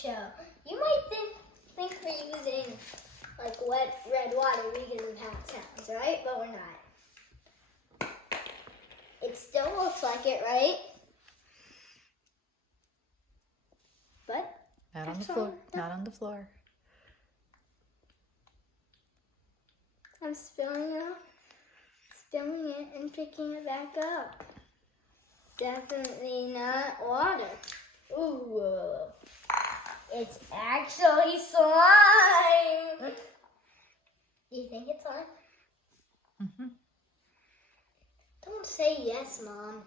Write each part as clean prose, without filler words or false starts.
show. You might think we're using like wet red water because of how it sounds, right? But we're not. It still looks like it, right? But Not on the floor. Not on the floor. I'm spilling it and picking it back up. Definitely not water. Ooh, it's actually slime. Do you think it's slime? Mm-hmm. Don't say yes, Mom.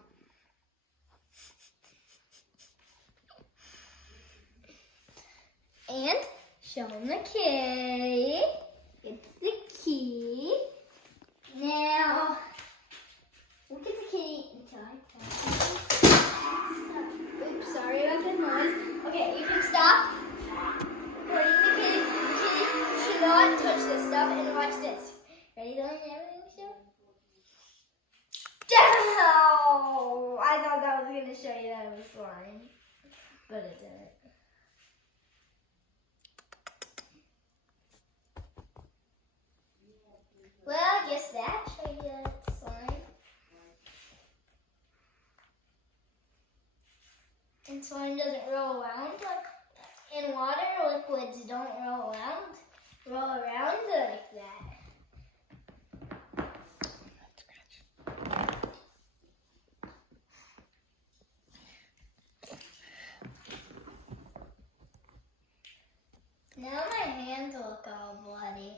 And show them the key. It's the key. Now, look at the key until I tell you. Oops, sorry about the noise. Okay, you can stop. Putting the key. The key should not touch this stuff. And watch this. Ready to learn everything, show? Oh, I thought that was going to show you that it was slime. But it didn't. Well, I guess that showed you that it's slime. And slime doesn't roll around like in water. Liquids don't roll around like that. Now my hands look all bloody.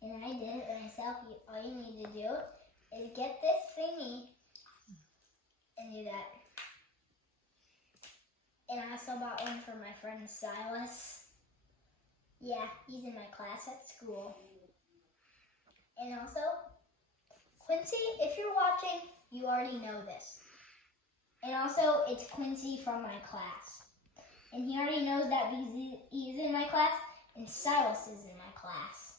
And I did it myself. All you need to do is get this thingy and do that. And I also bought one for my friend Silas. Yeah, he's in my class at school. And also, Quincy, if you're watching, you already know this. And also, it's Quincy from my class. And he already knows that because he's in my class, and Silas is in my class.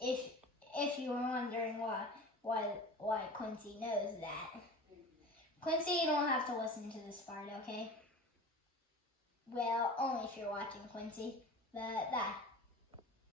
If you were wondering why Quincy knows that. Quincy, you don't have to listen to this part, okay? Well, only if you're watching, Quincy. But bye.